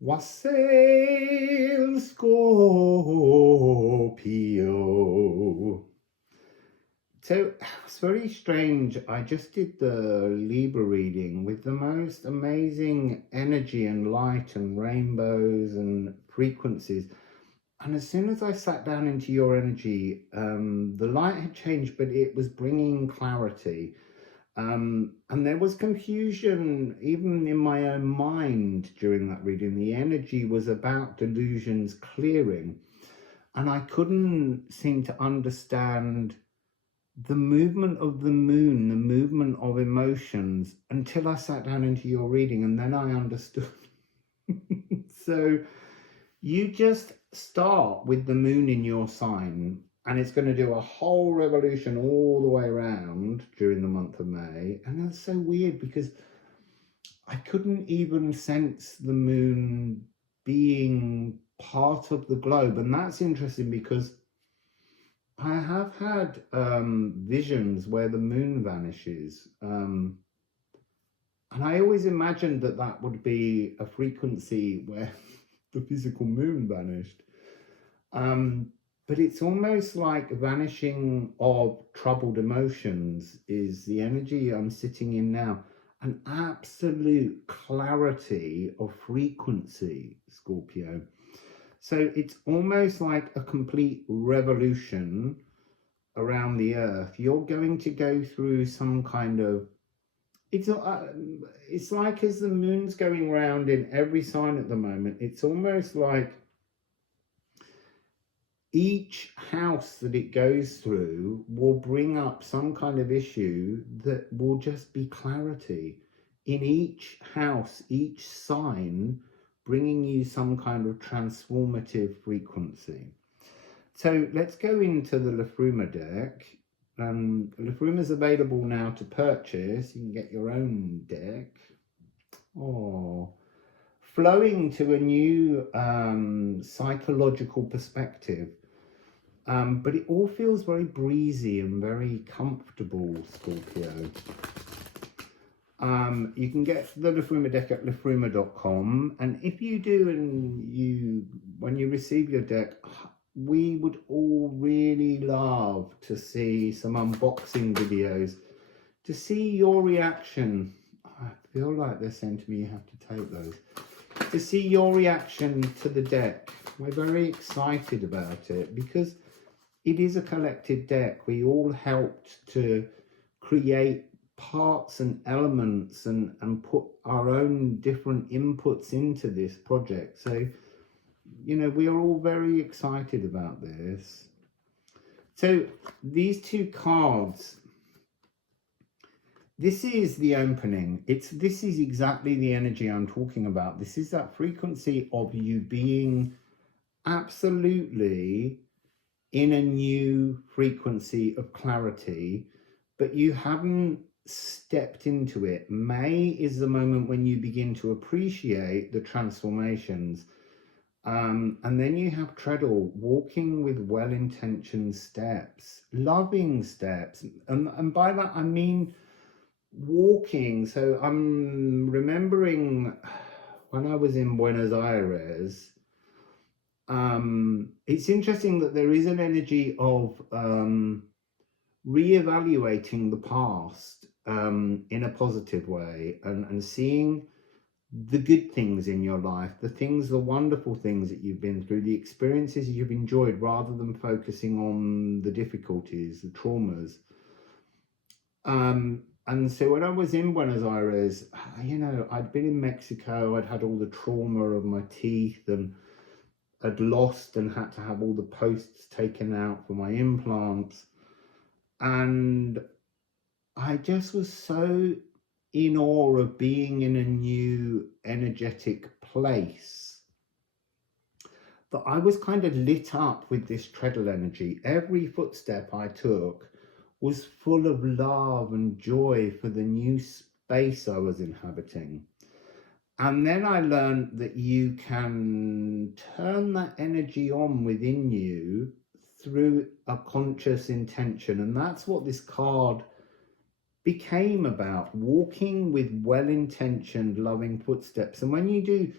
Wassail, Scorpio. So it's very strange. I just did the Libra reading with the most amazing energy and light and rainbows and frequencies. And as soon as I sat down into your energy, the light had changed, but it was bringing clarity. And there was confusion even in my own mind during that reading. The energy was about delusions clearing, and I couldn't seem to understand the movement of the moon, the movement of emotions, until I sat down into your reading, and then I understood. So you just start with the moon in your sign, and it's going to do a whole revolution all the way around during the month of May. And that's so weird because I couldn't even sense the moon being part of the globe. And that's interesting because I have had visions where the moon vanishes. And I always imagined that that would be a frequency where the physical moon vanished. But it's almost like vanishing of troubled emotions is the energy I'm sitting in now. An absolute clarity of frequency, Scorpio. So it's almost like a complete revolution around the earth. You're going to go through some kind of, it's like as the moon's going round in every sign at the moment, it's almost like each house that it goes through will bring up some kind of issue that will just be clarity in each house, each sign, bringing you some kind of transformative frequency. So let's go into the Liffruma deck. Liffruma is available now to purchase. You can get your own deck. Oh, flowing to a new psychological perspective. But it all feels very breezy and very comfortable, Scorpio. You can get the Liffruma deck at liffruma.com, and if you do, and when you receive your deck, we would all really love to see some unboxing videos, to see your reaction. I feel like they're saying to me you have to take those. To see your reaction to the deck. We're very excited about it because it is a collective deck. We all helped to create parts and elements and put our own different inputs into this project. So, you know, we are all very excited about this. So these two cards, this is the opening. This is exactly the energy I'm talking about. This is that frequency of you being absolutely in a new frequency of clarity, but you haven't stepped into it. May is the moment when you begin to appreciate the transformations. And then you have treadle, walking with well-intentioned steps, loving steps. And by that, I mean walking. So I'm remembering when I was in Buenos Aires, it's interesting that there is an energy of re-evaluating the past in a positive way and seeing the good things in your life, the wonderful things that you've been through, the experiences you've enjoyed, rather than focusing on the difficulties, the traumas. And so when I was in Buenos Aires, you know, I'd been in Mexico, I'd had all the trauma of my teeth and had lost and had to have all the posts taken out for my implants. And I just was so in awe of being in a new energetic place that I was kind of lit up with this treadle energy. Every footstep I took was full of love and joy for the new space I was inhabiting. And then I learned that you can turn that energy on within you through a conscious intention. And that's what this card became about, walking with well-intentioned, loving footsteps. And when you do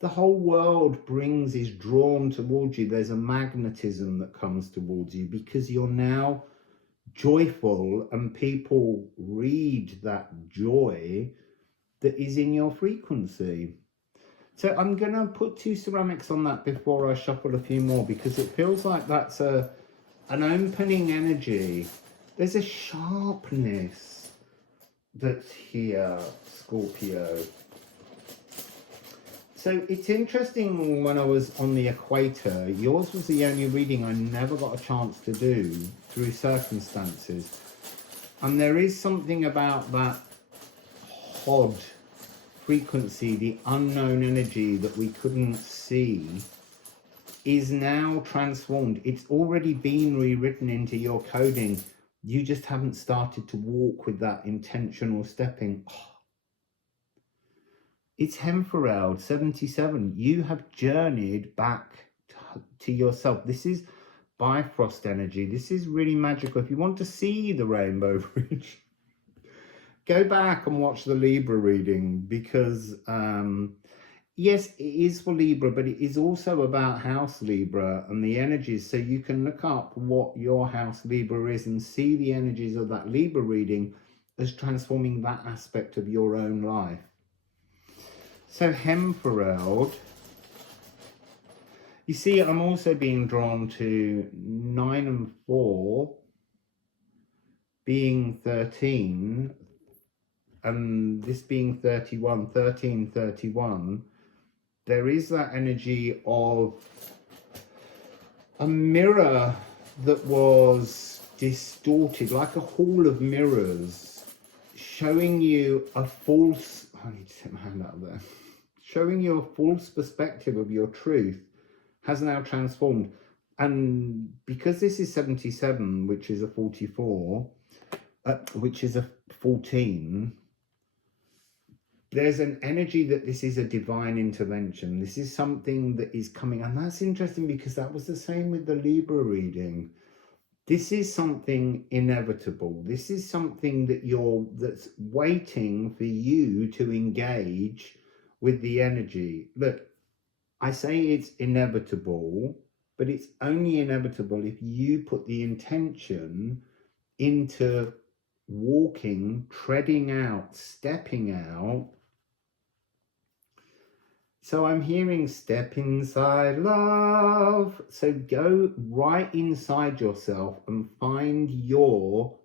the whole world is drawn towards you. There's a magnetism that comes towards you because you're now joyful, and people read that joy that is in your frequency. So I'm going to put 2 ceramics on that before I shuffle a few more, because it feels like that's an opening energy. There's a sharpness that's here, Scorpio. So it's interesting, when I was on the equator, yours was the only reading I never got a chance to do through circumstances. And there is something about that HOD frequency, the unknown energy that we couldn't see, is now transformed. It's already been rewritten into your coding. You just haven't started to walk with that intentional stepping. It's Hemfereld 77. You have journeyed back to yourself. This is Bifrost energy. This is really magical. If you want to see the rainbow bridge, go back and watch the Libra reading, because yes, it is for Libra, but it is also about House Libra and the energies. So you can look up what your House Libra is and see the energies of that Libra reading as transforming that aspect of your own life. So Hemfereld, you see, I'm also being drawn to 9 and 4 being 13, and this being 31, 13, 31. There is that energy of a mirror that was distorted, like a hall of mirrors, showing you a false, I need to set my hand out there, showing you a false perspective of your truth has now transformed. And because this is 77, which is a 44, which is a 14, there's an energy that this is a divine intervention. This is something that is coming. And that's interesting, because that was the same with the Libra reading. This is something inevitable. This is something that's waiting for you to engage with the energy. Look, I say it's inevitable, but it's only inevitable if you put the intention into walking, treading out, stepping out. So I'm hearing step inside love. So go right inside yourself and find your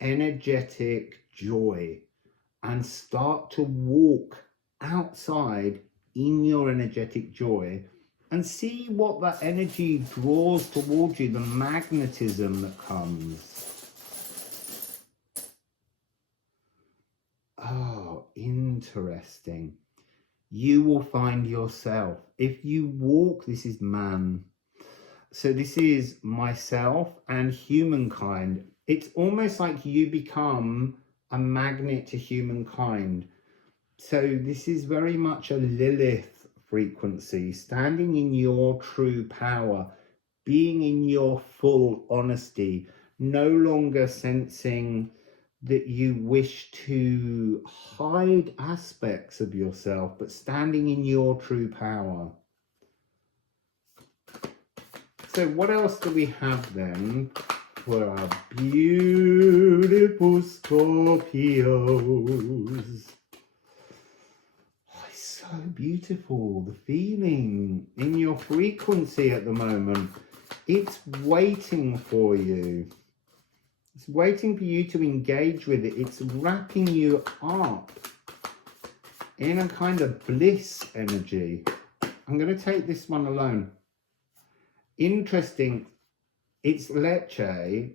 energetic joy and start to walk outside in your energetic joy and see what that energy draws towards you, the magnetism that comes. Oh, interesting. You will find yourself. If you walk, this is man. So this is myself and humankind. It's almost like you become a magnet to humankind. So this is very much a Lilith frequency, standing in your true power, being in your full honesty, no longer sensing that you wish to hide aspects of yourself, but standing in your true power. So what else do we have then for our beautiful Scorpios? Oh, it's so beautiful, the feeling in your frequency at the moment. It's waiting for you. It's waiting for you to engage with it. It's wrapping you up in a kind of bliss energy. I'm going to take this one alone. Interesting. It's Lecce,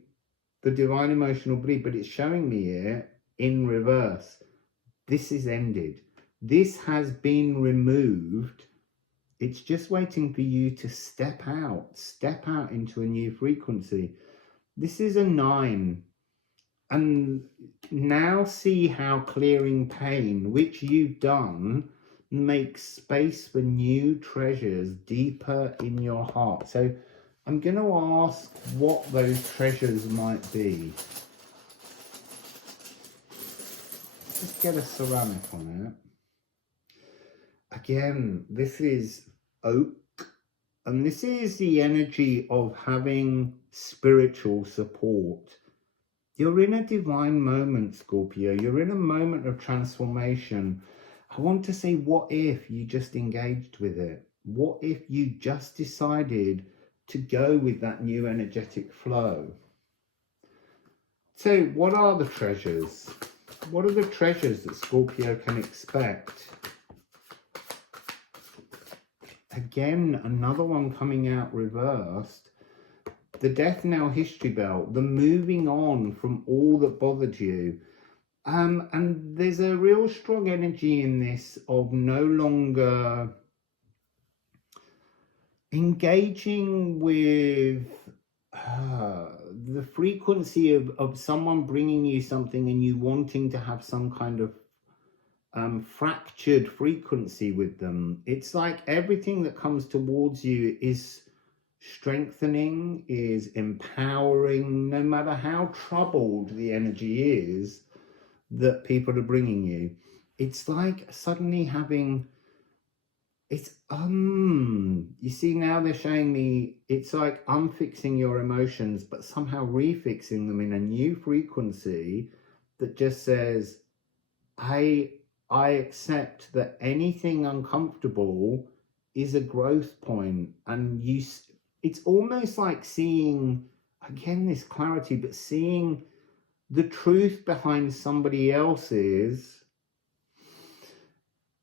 the divine emotional bleed, but it's showing me here in reverse. This is ended. This has been removed. It's just waiting for you to step out into a new frequency. This is a 9. And now see how clearing pain, which you've done, makes space for new treasures deeper in your heart. So I'm going to ask what those treasures might be. Just get a ceramic on it. again, this is oak, and this is the energy of having spiritual support. You're in a divine moment, Scorpio. You're in a moment of transformation. I want to say, what if you just engaged with it? What if you just decided to go with that new energetic flow? So what are the treasures? What are the treasures that Scorpio can expect? Again, another one coming out reversed. The death now history belt, the moving on from all that bothered you. And there's a real strong energy in this of no longer engaging with the frequency of someone bringing you something and you wanting to have some kind of fractured frequency with them. It's like everything that comes towards you is strengthening, is empowering, no matter how troubled the energy is that people are bringing you. It's like suddenly having, it's you see, now they're showing me, it's like unfixing your emotions but somehow refixing them in a new frequency that just says, I accept that anything uncomfortable is a growth point. And it's almost like seeing, again, this clarity, but seeing the truth behind somebody else's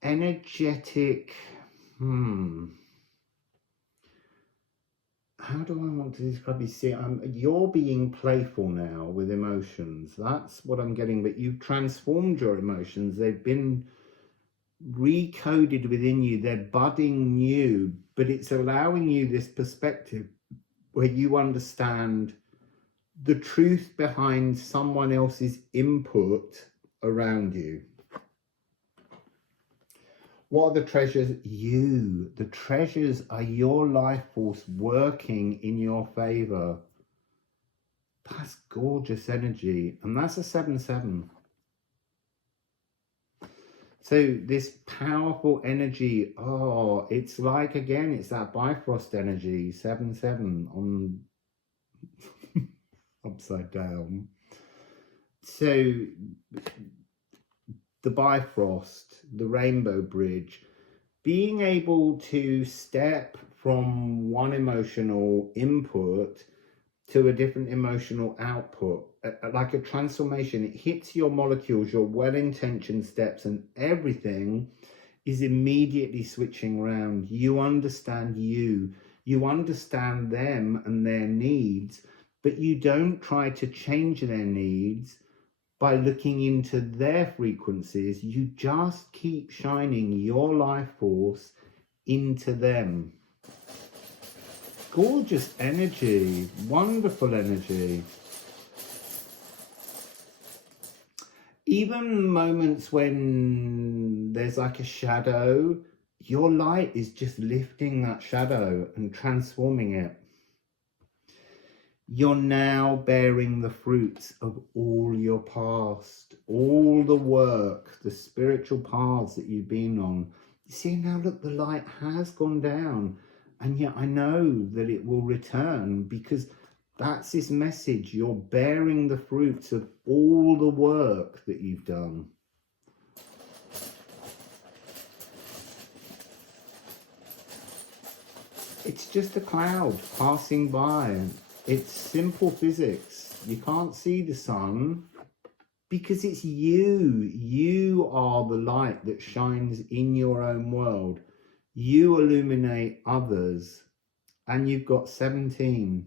energetic, how do I want to describe you? See, you're being playful now with emotions. That's what I'm getting. But you've transformed your emotions. They've been recoded within you. They're budding new, but it's allowing you this perspective where you understand the truth behind someone else's input around you. What are the treasures? You. The treasures are your life force working in your favor. That's gorgeous energy. And that's a 7-7. So this powerful energy, oh, it's like, again, it's that Bifrost energy, 7-7 on upside down. So the Bifrost, the Rainbow Bridge, being able to step from one emotional input to a different emotional output, like a transformation. It hits your molecules, your well-intentioned steps, and everything is immediately switching around. You understand you understand them and their needs, but you don't try to change their needs by looking into their frequencies. You just keep shining your life force into them. Gorgeous energy, wonderful energy. Even moments when there's like a shadow, your light is just lifting that shadow and transforming it. You're now bearing the fruits of all your past, all the work, the spiritual paths that you've been on. You see, now look, the light has gone down, and yet I know that it will return, because that's this message. You're bearing the fruits of all the work that you've done. It's just a cloud passing by. It's simple physics. You can't see the sun because it's you. You are the light that shines in your own world. You illuminate others, and you've got 17.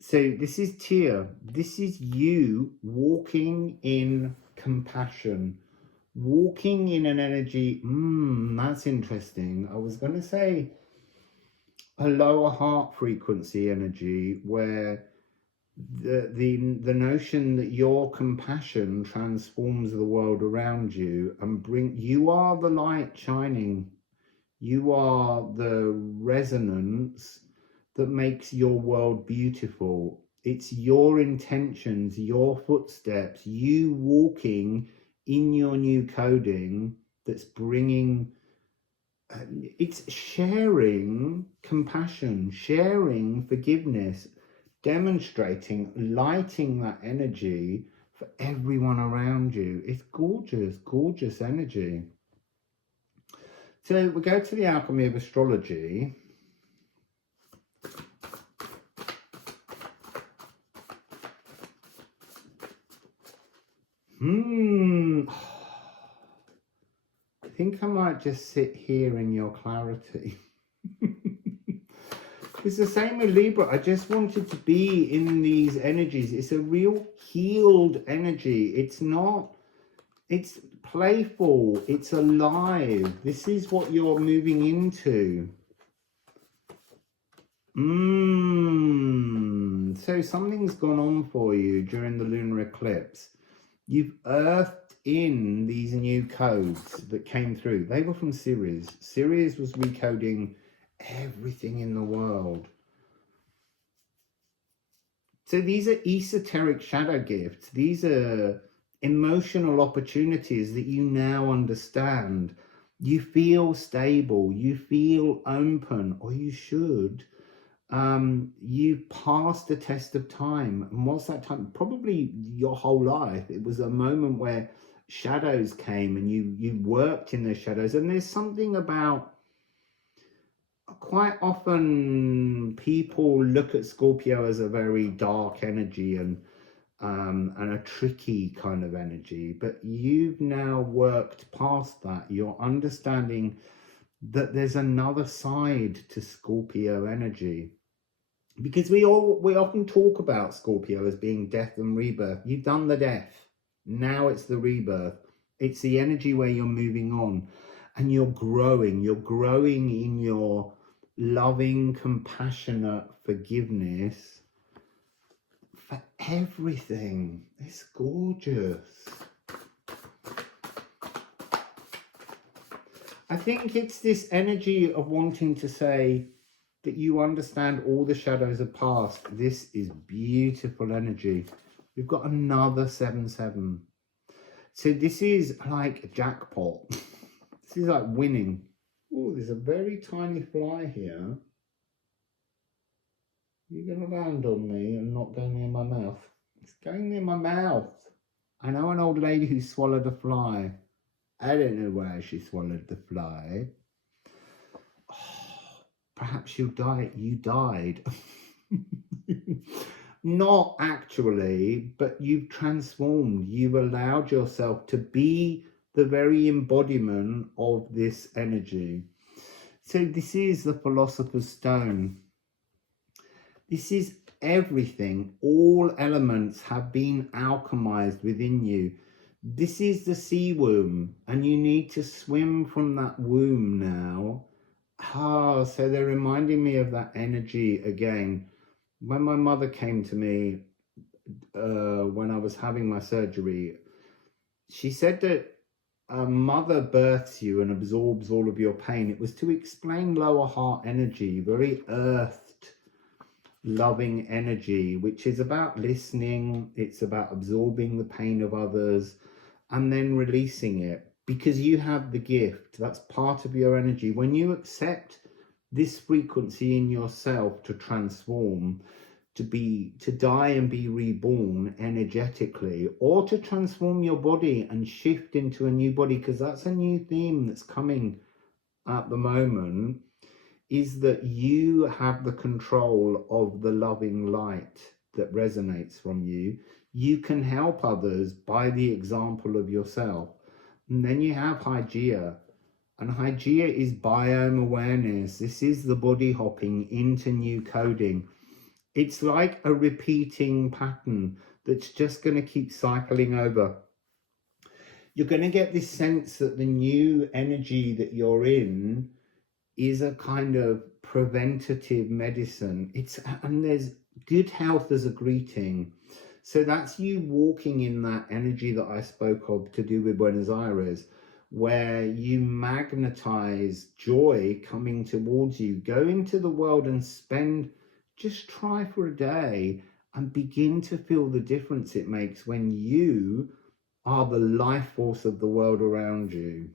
So this is Tia. This is you walking in compassion, walking in an energy. That's interesting. I was going to say a lower heart frequency energy, where the notion that your compassion transforms the world around you and you are the light shining. You are the resonance that makes your world beautiful. It's your intentions, your footsteps, you walking in your new coding that's bringing, it's sharing compassion, sharing forgiveness, demonstrating, lighting that energy for everyone around you. It's gorgeous, gorgeous energy. So we go to the Alchemy of Astrology. I think I might just sit here in your clarity. It's the same with Libra. I just wanted to be in these energies. It's a real healed energy. It's not, it's playful. It's alive. This is what you're moving into. So something's gone on for you during the lunar eclipse. You've earthed in these new codes that came through. They were from Sirius. Sirius was recoding everything in the world. So these are esoteric shadow gifts. These are emotional opportunities that you now understand. You feel stable. You feel open, or you should. You passed the test of time. And what's that time? Probably your whole life. It was a moment where shadows came and you worked in those shadows. And there's something about, quite often people look at Scorpio as a very dark energy and a tricky kind of energy, but you've now worked past that. You're understanding that there's another side to Scorpio energy, because we often talk about Scorpio as being death and rebirth. You've done the death, now it's the rebirth. It's the energy where you're moving on and you're growing in your loving, compassionate forgiveness for everything. It's gorgeous. I think it's this energy of wanting to say that you understand all the shadows of past. This is beautiful energy. We've got another 7-7. So this is like a jackpot. This is like winning. Oh, there's a very tiny fly here. You're going to land on me and not go near my mouth. It's going near my mouth. I know an old lady who swallowed a fly. I don't know why she swallowed the fly. Oh, perhaps you died. Not actually, but you've transformed. You've allowed yourself to be the very embodiment of this energy. So this is the Philosopher's Stone. This is everything. All elements have been alchemized within you. This is the sea womb, and you need to swim from that womb now. So they're reminding me of that energy again. When my mother came to me when I was having my surgery, she said that a mother births you and absorbs all of your pain. It was to explain lower heart energy, very earthed, loving energy, which is about listening. It's about absorbing the pain of others and then releasing it, because you have the gift. That's part of your energy. When you accept this frequency in yourself to transform, to die and be reborn energetically, or to transform your body and shift into a new body, because that's a new theme that's coming at the moment, is that you have the control of the loving light that resonates from you. You can help others by the example of yourself. And then you have Hygeia. And Hygeia is biome awareness. This is the body hopping into new coding. It's like a repeating pattern that's just going to keep cycling over. You're going to get this sense that the new energy that you're in is a kind of preventative medicine. And there's good health as a greeting. So that's you walking in that energy that I spoke of to do with Buenos Aires, where you magnetize joy coming towards you. Go into the world and just try for a day and begin to feel the difference it makes when you are the life force of the world around you.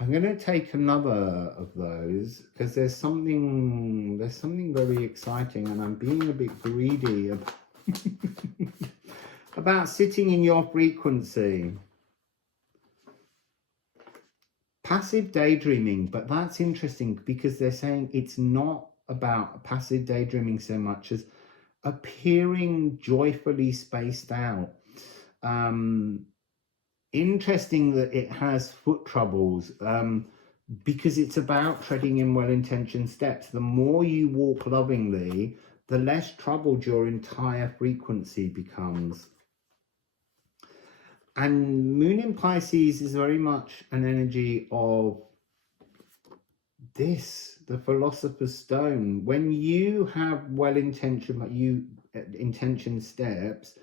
I'm going to take another of those because there's something very exciting, and I'm being a bit greedy about sitting in your frequency. Passive daydreaming, but that's interesting because they're saying it's not about passive daydreaming so much as appearing joyfully spaced out. Interesting that it has foot troubles, because it's about treading in well-intentioned steps. The more you walk lovingly, the less troubled your entire frequency becomes. And Moon in Pisces is very much an energy of this, the Philosopher's Stone. When you have intentioned steps,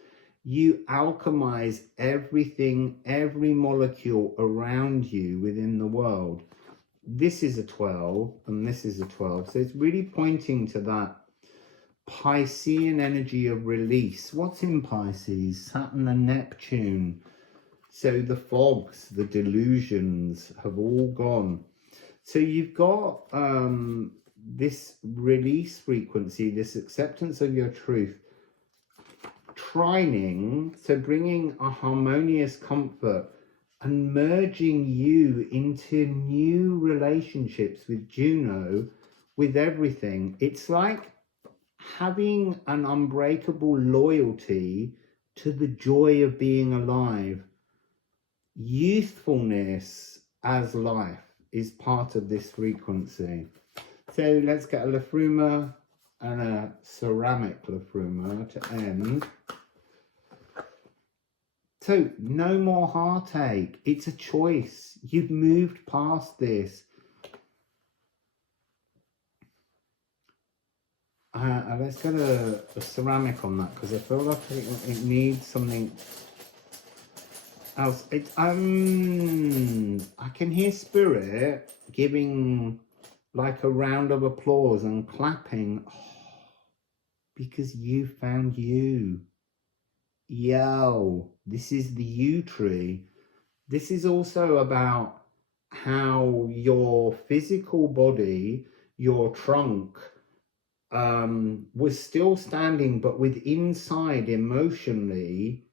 you alchemize everything, every molecule around you within the world. This is a 12 and this is a 12. So it's really pointing to that Piscean energy of release. What's in Pisces? Saturn and Neptune. So the fogs, the delusions have all gone. So you've got this release frequency, this acceptance of your truth, trining, so bringing a harmonious comfort and merging you into new relationships with Juno, with everything. It's like having an unbreakable loyalty to the joy of being alive. Youthfulness as life is part of this frequency. So let's get a Liffruma and a ceramic Liffruma to end. So no more heartache. It's a choice. You've moved past this. Let's get a ceramic on that because I feel like it needs something else. I can hear Spirit giving like a round of applause and clapping, because you found you. Yo, this is the you tree. This is also about how your physical body, your trunk, was still standing, but with inside emotionally,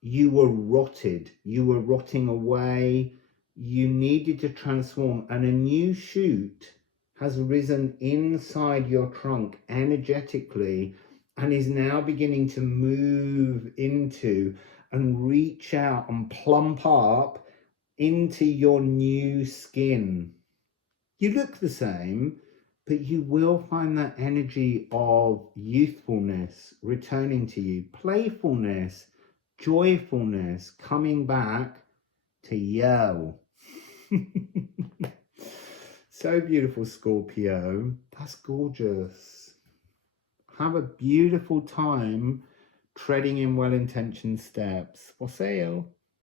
you were rotted. You were rotting away. You needed to transform, and a new shoot has risen inside your trunk energetically and is now beginning to move into and reach out and plump up into your new skin. You look the same, but you will find that energy of youthfulness returning to you, playfulness, joyfulness coming back to you. So beautiful, Scorpio. That's gorgeous. Have a beautiful time treading in well-intentioned steps. Wassail.